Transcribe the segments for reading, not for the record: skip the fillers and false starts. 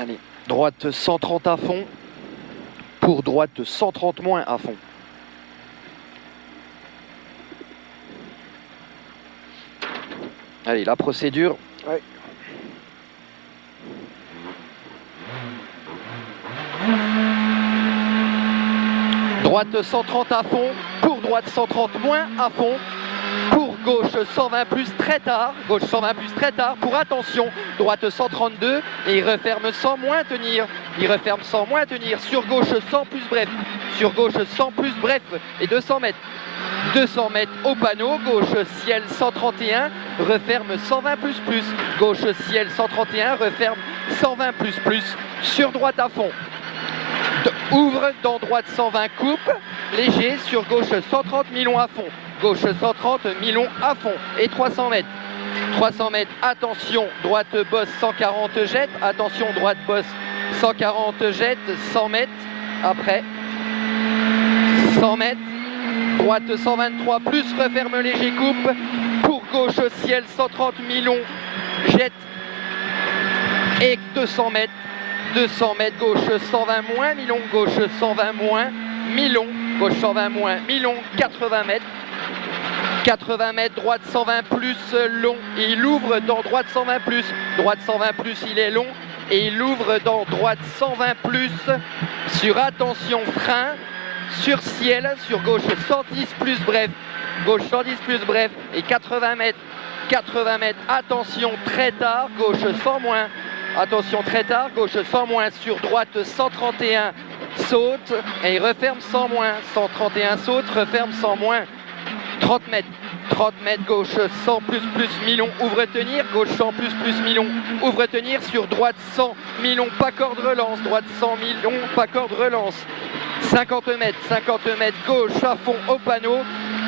Allez, droite 130 à fond, pour droite 130 moins à fond. Allez, la procédure. Ouais. Droite 130 à fond, pour droite 130 moins à fond, pour gauche 120 plus très tard, gauche 120 plus très tard, pour attention, droite 132 et il referme 100 moins tenir, il referme 100 moins tenir, sur gauche 100 plus bref, sur gauche 100 plus bref et 200 mètres. 200 mètres au panneau, gauche ciel 131, referme 120 plus, gauche ciel 131, referme 120 plus, sur droite à fond. Ouvre dans droite 120 coupe, léger, sur gauche 130 millions à fond, gauche 130 millions à fond et 300 mètres. 300 mètres, attention, droite bosse 140 jette, attention, droite bosse 140 jette, 100 mètres, après, 100 mètres. Droite 123 plus, referme léger coupe, pour gauche ciel 130 millions, jette, et 200 mètres, 200 mètres, gauche 120 moins, millions, gauche 120 moins, millions, gauche 120 moins, millions, 80 mètres, 80 mètres, droite 120 plus, long, et il ouvre dans droite 120 plus, droite 120 plus, il est long, et il ouvre dans droite 120 plus, sur attention, frein, sur ciel, sur gauche 110 plus bref, gauche 110 plus bref et 80 mètres, attention très tard, gauche 100 moins, attention très tard, gauche 100 moins, sur droite 131 saute et il referme 100 moins, 131 saute, referme 100 moins, 30 mètres, gauche 100 plus millions, ouvre tenir, gauche 100 plus millions, ouvre tenir, sur droite 100 millions, pas corde relance, droite 100 millions, pas corde relance. 50 mètres, gauche à fond au panneau,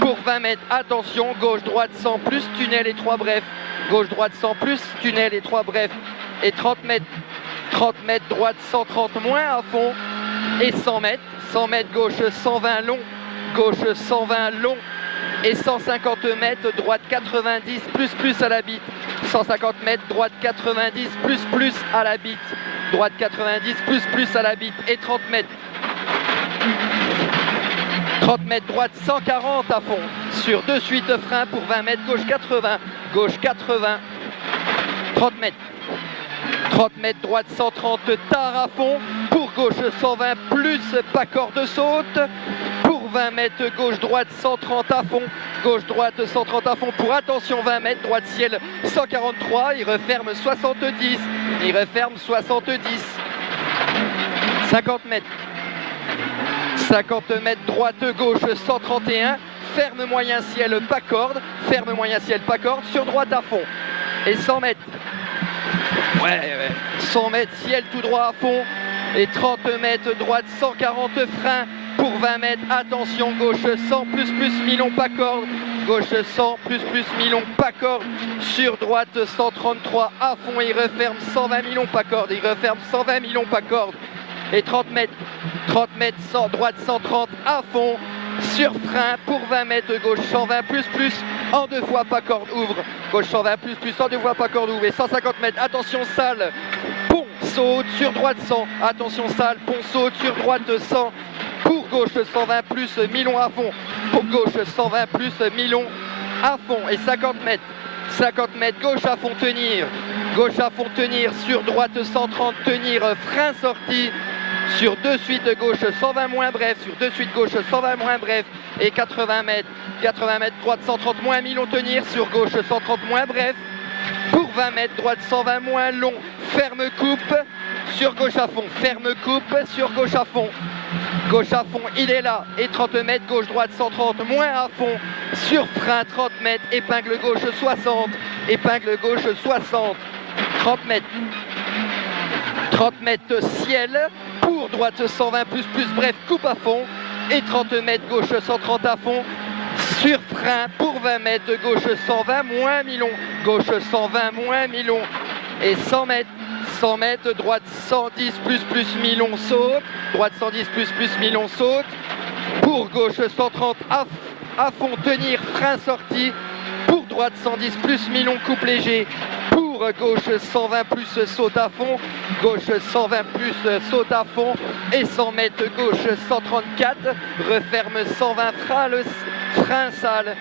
pour 20 mètres, attention, gauche, droite 100 plus, tunnel et 3 brefs, gauche, droite 100 plus, tunnel et 3 brefs, et 30 mètres, droite 130 moins à fond, et 100 mètres, gauche 120 long, gauche 120 long, et 150 mètres, droite 90 plus à la bite, 150 mètres, droite 90 plus à la bite, droite 90 plus à la bite, et 30 mètres, droite 140 à fond, sur deux suites frein pour 20 mètres, gauche 80, 30 mètres, droite 130 tard à fond, pour gauche 120 plus, pas corde saute, pour 20 mètres, gauche droite 130 à fond, gauche droite 130 à fond, pour attention 20 mètres, droite ciel 143, il referme 70, 50 mètres, droite gauche 131, ferme moyen ciel pas corde, sur droite à fond, et 100 mètres, 100 mètres ciel tout droit à fond, et 30 mètres, droite 140 frein, pour 20 mètres, attention, gauche 100 plus millions pas corde, gauche 100 plus millions pas corde, sur droite 133 à fond, il referme 120 millions pas corde, et 30 mètres, droite 130 à fond, sur frein pour 20 mètres, gauche 120 plus, en deux fois pas corde, ouvre, gauche 120 plus, en deux fois pas corde, ouvre, et 150 mètres, attention salle, pont, saute, sur droite 100, attention salle, pont, saute, sur droite 100, pour gauche 120 plus, millions à fond, pour gauche 120 plus, millions à fond, et 50 mètres, gauche à fond tenir, sur droite 130 tenir, frein sorti, sur deux suites gauche 120 moins bref, et 80 mètres, droite 130 moins millions tenir, sur gauche 130 moins bref, pour 20 mètres, droite 120 moins long, ferme coupe, sur gauche à fond, il est là, et 30 mètres, gauche droite 130 moins à fond, sur frein 30 mètres, épingle gauche 60, 30 mètres ciel, pour droite 120 plus, bref, coupe à fond, et 30 mètres, gauche 130 à fond, sur frein pour 20 mètres, gauche 120 moins millions, et 100 mètres, droite 110 plus millions saute, pour gauche 130 à fond tenir, frein sorti, pour droite 110 plus millions coupe léger, pour pour gauche 120 plus saute à fond, gauche 120 plus saute à fond et 100 mètres gauche 134, referme 120 frein sale,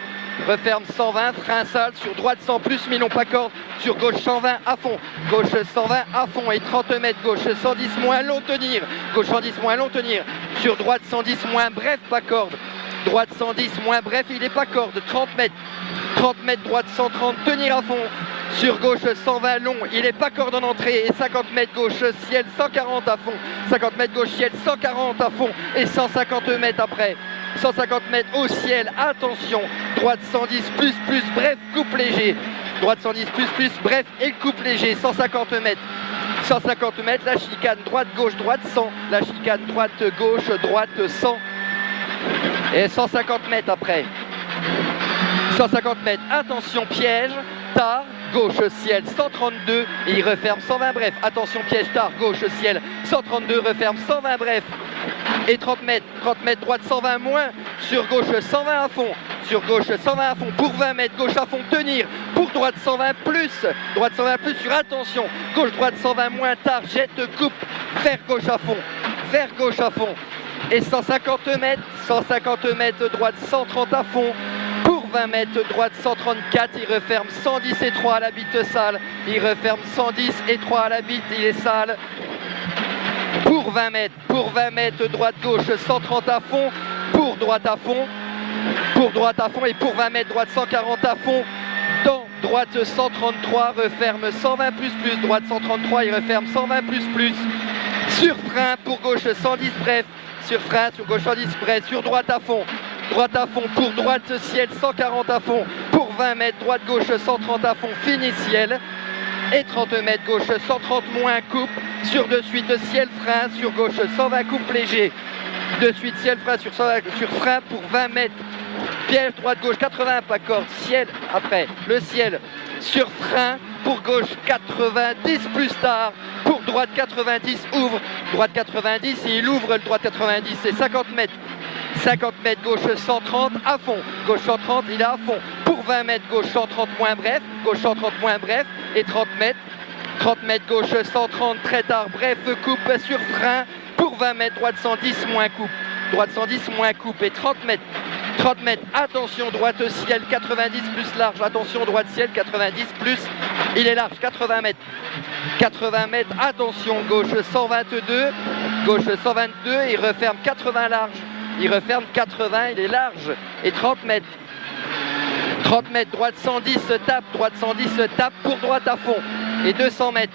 referme 120, frein sale, sur droite 100 plus, Milon pas corde, sur gauche 120 à fond, gauche 120 à fond et 30 mètres, gauche 110 moins long tenir, gauche 110 moins long tenir, sur droite 110 moins bref pas corde, droite 110 moins bref il est pas corde, 30 mètres droite 130 tenir à fond, sur gauche 120 long, il est pas corde en entrée et 50 mètres gauche ciel 140 à fond, 50 mètres gauche ciel 140 à fond et 150 mètres après. 150 mètres au ciel, attention, droite 110 plus, bref, coupe léger. Droite 110 plus, bref, et coupe léger, 150 mètres. 150 mètres, la chicane, droite 100, la chicane, droite 100. Et 150 mètres après. 150 mètres, attention, piège, tard, gauche ciel 132 et il referme 120 bref, attention piège tard, gauche ciel 132, referme 120 bref et 30 mètres droite 120 moins, sur gauche 120 à fond, sur gauche 120 à fond pour 20 mètres, gauche à fond tenir, pour droite 120 plus sur attention, gauche droite 120 moins tard, jette coupe, vers gauche à fond et 150 mètres droite 130 à fond, pour 20 mètres droite 134, il referme 110 et 3 à la bite sale, il referme 110 et 3 à la bite, il est sale. Pour 20 mètres droite gauche 130 à fond, pour droite à fond et pour 20 mètres droite 140 à fond, dans droite 133, referme 120 plus, droite 133, il referme 120 plus, sur frein pour gauche 110 bref, sur frein, sur gauche 110 bref, sur droite à fond pour droite ciel 140 à fond, pour 20 mètres droite gauche 130 à fond, fini ciel. Et 30 mètres gauche 130 moins coupe, sur de suite ciel frein, sur gauche 120 coupe léger, de suite ciel frein sur frein pour 20 mètres, piège droite gauche 80 pas corde, ciel après, le ciel sur frein pour gauche 90 plus tard, pour droite 90 ouvre, droite 90 et il ouvre le droite 90 c'est 50 mètres gauche 130 à fond, gauche 130 il est à fond, pour 20 mètres gauche 130 moins bref, gauche 130 moins bref et 30 mètres gauche 130 très tard bref coupe sur frein, pour 20 mètres droite 110 moins coupe, droite 110 moins coupe et 30 mètres, attention droite ciel 90 plus large, attention droite ciel 90 plus, il est large 80 mètres, attention gauche 122, il referme 80 large, il referme 80, il est large et 30 mètres, droite 110 tape, pour droite à fond et 200 mètres,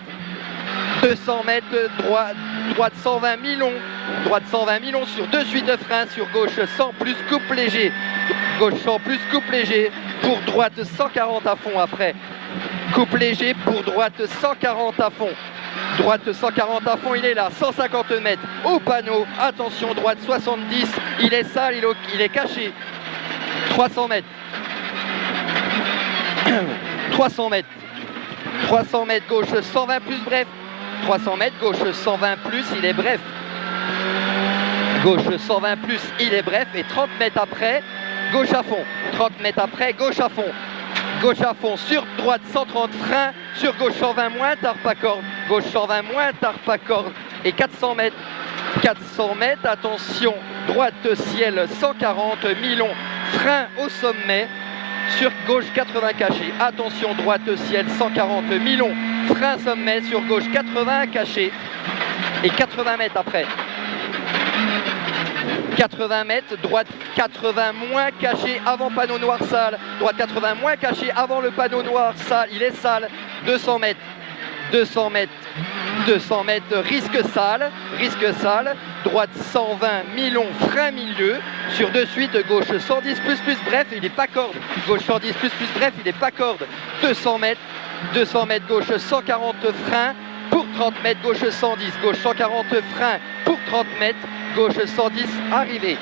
droite 120 Milon, sur de suite de frein, sur gauche 100 plus coupe léger, pour droite 140 à fond après, coupe léger pour droite 140 à fond. Droite 140 à fond, il est là, 150 mètres au panneau, attention droite 70, il est sale, il est caché, 300 mètres, 300 mètres gauche 120 plus bref, 300 mètres gauche 120 plus, il est bref, gauche 120 plus, il est bref et 30 mètres après, gauche à fond, 30 mètres après, gauche à fond, sur droite 130 frein, sur gauche 120 moins tard pas corde, gauche 120 moins tard pas corde et 400 mètres, attention, droite ciel 140 Milon, frein au sommet, sur gauche 80 caché, attention droite ciel 140 Milon, frein sommet, sur gauche 80 caché et 80 mètres après. 80 mètres, droite 80 moins caché avant panneau noir sale, droite 80 moins caché avant le panneau noir sale, il est sale, 200 mètres, risque sale, droite 120 Milon, frein milieu, sur de suite gauche 110 plus, bref, il n'est pas corde, gauche 110 plus, bref, il n'est pas corde, 200 mètres gauche 140 frein, pour 30 mètres gauche 110, gauche 140 frein, pour 30 mètres, gauche 110, arrivé.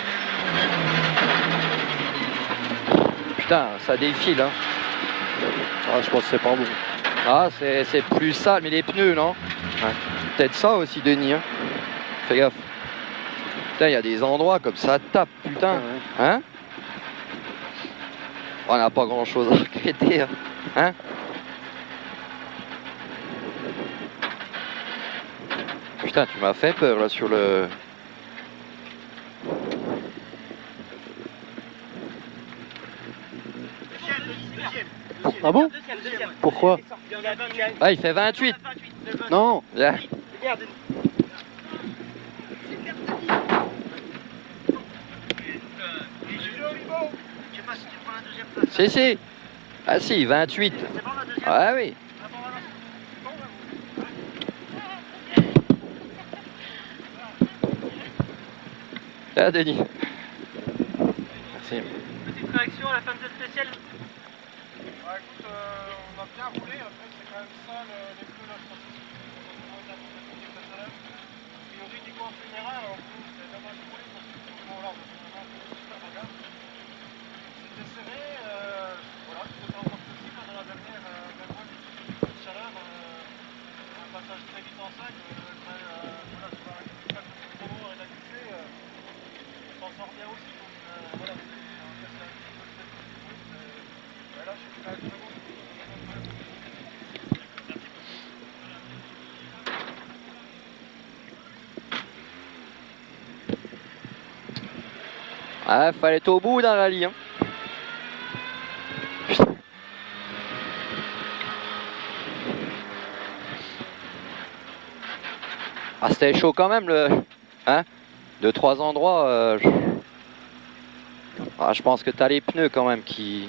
Putain, ça défile, hein. Ah, je pense que c'est pas bon. Ah, c'est plus sale, mais les pneus, non? Ouais. Peut-être ça aussi, Denis, hein. Fais gaffe. Putain, il y a des endroits comme ça tape, putain. Ouais. Hein? On n'a pas grand-chose à regretter, hein. Putain, tu m'as fait peur là sur le... Ah bon? Pourquoi? Ah, il fait 28. Non. Yeah. Si, si. Ah si, 28. Ah oui. Ah, Denis. Merci. Petite réaction à la fin de cette spéciale? Ouais, écoute, on a bien roulé, après c'est quand même ça les pneus là, je pense que c'est la compétition du Catalan. A priori, Nico a fait une erreur, alors bon, c'est dommage de rouler parce que bon, là, on a fait une super bagarre. C'était serré, voilà, c'était pas encore possible dans la dernière, même moi j'ai eu une petite chaleur, un passage très vite en 5, voilà, sur la chrono et la glissée, on s'en sort bien aussi, donc voilà, on laisse un petit peu le fait du bruit, mais là je suis quand même vraiment. Ah, fallait être au bout dans la rallye. Hein. Putain. Ah, c'était chaud quand même, le... Hein? 2-3 endroits. Ah, je pense que t'as les pneus quand même qui...